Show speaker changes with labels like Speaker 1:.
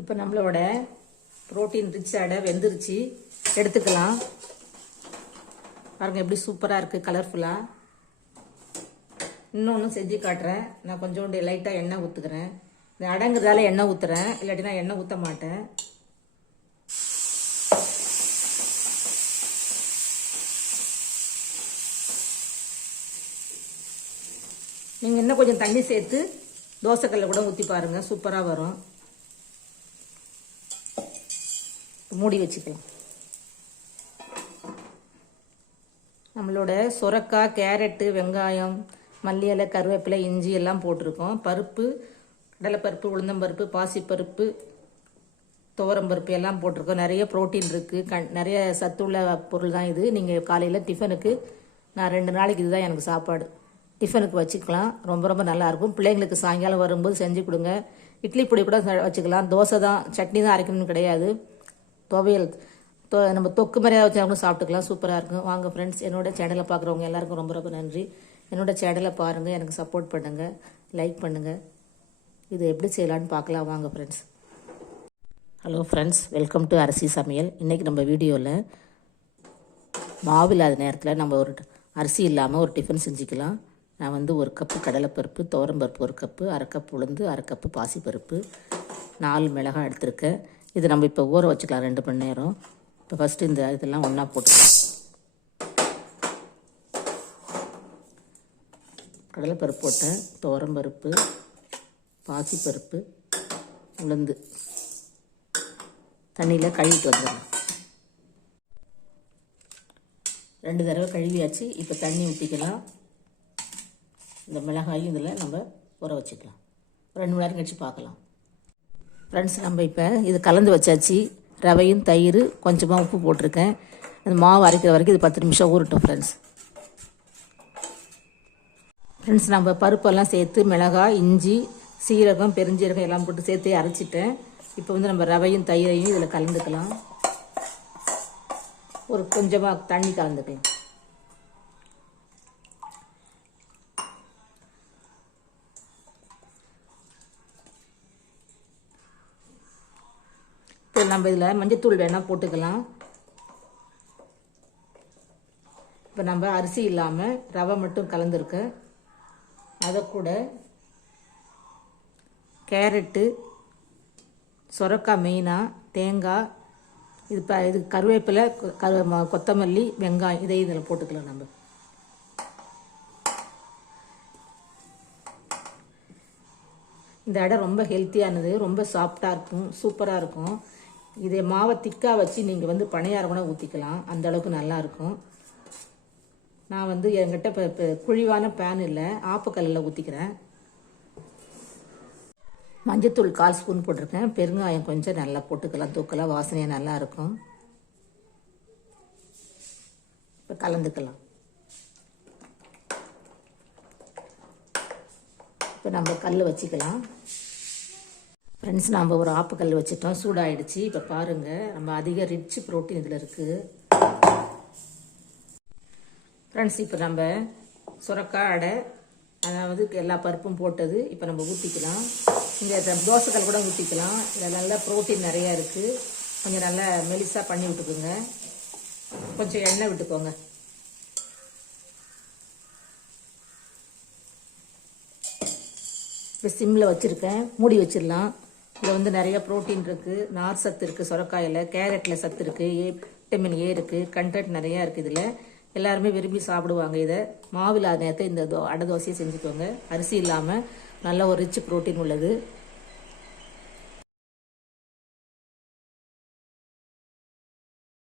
Speaker 1: இப்போ நம்மளோட protein rich அடை வெந்துருச்சு. எடுத்துக்கலாம். பாருங்கள் எப்படி சூப்பராக இருக்குது கலர்ஃபுல்லாக இன்னொன்று செஞ்சு காட்டுறேன். நான் கொஞ்சோண்டு லைட்டாக எண்ணெய் ஊற்றுக்கிறேன் இந்த அடங்குறதால எண்ணெய் ஊற்றுறேன் இல்லாட்டி நான் எண்ணெய் ஊற்ற மாட்டேன். நீங்கள் இன்னும் கொஞ்சம் தண்ணி சேர்த்து தோசைக்கல்ல கூட ஊற்றி பாருங்கள் சூப்பராக வரும். மூடி வச்சுக்கலாம் நம்மளோட சுரக்காய் கேரட்டு வெங்காயம் மல்லி இலை கருவேப்பிலை இஞ்சி எல்லாம் போட்டிருக்கோம். பருப்பு கடலைப்பருப்பு உளுந்தம்பருப்பு பாசிப்பருப்பு துவரம்பருப்பு எல்லாம் போட்டிருக்கோம். நிறைய ப்ரோட்டீன் இருக்குது கண் நிறைய சத்துள்ள பொருள் தான் இது. நீங்கள் காலையில் டிஃபனுக்கு நான் ரெண்டு நாளைக்கு இதுதான் எனக்கு சாப்பாடு. டிஃபனுக்கு வச்சுக்கலாம். ரொம்ப ரொம்ப நல்லாயிருக்கும் பிள்ளைங்களுக்கு சாயங்காலம் வரும்போது செஞ்சு கொடுங்க. இட்லி பொடி கூட வச்சுக்கலாம். தோசை தான் சட்னி தான் அரைக்கணும்னு கிடையாது. துவையல். தொ நம்ம தொக்கு மாதிரியாக வச்சு கூட சாப்பிட்டுக்கலாம். சூப்பராக இருக்கும். வாங்க ஃப்ரெண்ட்ஸ் என்னோட சேனலை பார்க்குறவங்க எல்லாருக்கும் ரொம்ப ரொம்ப நன்றி. என்னோட சேனலை பாருங்கள் எனக்கு சப்போர்ட் பண்ணுங்கள் லைக் பண்ணுங்கள் இது எப்படி செய்யலான்னு பார்க்கலாம். வாங்க friends hello friends welcome to அரிசி சமையல். இன்றைக்கி நம்ம வீடியோவில் மாவு இல்லாத நேரத்தில் நம்ம ஒரு அரிசி இல்லாமல் ஒரு டிஃபன் செஞ்சுக்கலாம். நான் வந்து ஒரு கப்பு கடலைப்பருப்பு துவரம்பருப்பு ஒரு கப்பு அரை கப் உளுந்து அரை கப்பு பாசிப்பருப்பு நாலு மிளகாய் எடுத்திருக்கேன். இது நம்ம இப்போ ஊற வச்சுக்கலாம் ரெண்டு மணி நேரம். இப்போ ஃபஸ்ட்டு இந்த இதெல்லாம் ஒன்றா போட்டுக்கலாம். கடலைப்பருப்பு போட்டேன். துவரம்பருப்பு பாசிப்பருப்பு உளுந்து. தண்ணியில் கழுவிட்டு வந்துடலாம். ரெண்டு தடவை கழுவியாச்சு. இப்போ தண்ணி ஊற்றிக்கலாம் இந்த மிளகாயும் இதில் நம்ம ஊற வச்சுக்கலாம். ரெண்டு மணி நேரம் கழித்து பார்க்கலாம். ஃப்ரெண்ட்ஸ் நம்ம இப்போ இது கலந்து வச்சாச்சு. ரவையும் தயிர் கொஞ்சமாக உப்பு போட்டிருக்கேன். அந்த மாவு அரைக்கிற வரைக்கும் இது பத்து நிமிஷம் ஊறட்டும் ஃப்ரெண்ட்ஸ் ஃப்ரெண்ட்ஸ் நம்ம பருப்பெல்லாம் சேர்த்து மிளகாய் இஞ்சி சீரகம் பெருஞ்சீரகம் எல்லாம் போட்டு சேர்த்து அரைச்சிட்டேன். இப்போ வந்து நம்ம ரவையும் தயிரையும் இதில் கலந்துக்கலாம். ஒரு கொஞ்சமாக தண்ணி கலந்துக்கலாம். நம்ம இதில் மஞ்சத்தூள் வேணால் போட்டுக்கலாம். இப்போ நம்ம அரிசி இல்லாமல் ரவை மட்டும் கலந்துருக்கு. அதை கூட கேரட்டு சொரக்காய் மெயினாக தேங்காய் இது இப்போ இது கருவேப்பிலை கொ- கரு ம- கொத்தமல்லி வெங்காயம் இதையும் இதில் போட்டுக்கலாம் நம்ம. இந்த இடம் ரொம்ப ஹெல்த்தியானது ரொம்ப சாஃப்டாக இருக்கும் சூப்பராக இருக்கும். இதை மாவை திக்காக வச்சு நீங்கள் வந்து பனையாரம் கூட ஊற்றிக்கலாம் அந்த அளவுக்கு நல்லாயிருக்கும். நான் வந்து என்கிட்ட இப்போ இப்போ குழிவான பேன் இல்லை. ஆப்பக்கல்லில் ஊற்றிக்கிறேன் மஞ்சத்தூள் கால் ஸ்பூன் போட்டிருக்கேன். பெருங்காயம் கொஞ்சம் நல்லா போட்டுக்கலாம். தூக்கலாம். வாசனையாக நல்லாயிருக்கும். இப்போ கலந்துக்கலாம். இப்போ நம்ம கல் வச்சுக்கலாம். ஃப்ரெண்ட்ஸ் நம்ம ஒரு ஆப்புக்கல் வச்சுட்டோம். சூடாயிடுச்சு. இப்போ பாருங்கள் நம்ம அதிக ரிச் ப்ரோட்டீன் இதில் இருக்குது ஃப்ரெண்ட்ஸ் இப்போ நம்ம சுரக்காய் அடை அதாவது எல்லா பருப்பும் போட்டது இப்போ நம்ம ஊற்றிக்கலாம் இங்கே தோசைக்கல் கூட ஊற்றிக்கலாம் இதில் நல்லா ப்ரோட்டீன் நிறையா இருக்குது கொஞ்சம் நல்லா மெலிசாக பண்ணி விட்டுக்குங்க. கொஞ்சம் எண்ணெய் விட்டுக்கோங்க. இப்போ சிம்மில் வச்சுருக்கேன். மூடி வச்சிடலாம். இதில் வந்து நிறைய ப்ரோட்டீன் இருக்குது நார் சத்து இருக்குது சுரக்காயில். கேரட்டில் சத்து இருக்குது ஏ விட்டமின் ஏ இருக்குது கண்டென்ட் நிறையா இருக்குது இதில். எல்லாருமே விரும்பி சாப்பிடுவாங்க இதை. மாவு இல்லாத நேரத்தை இந்த தோ அடை தோசையை செஞ்சுக்கோங்க. அரிசி இல்லாமல் நல்ல ஒரு ரிச் ப்ரோட்டீன் உள்ளது.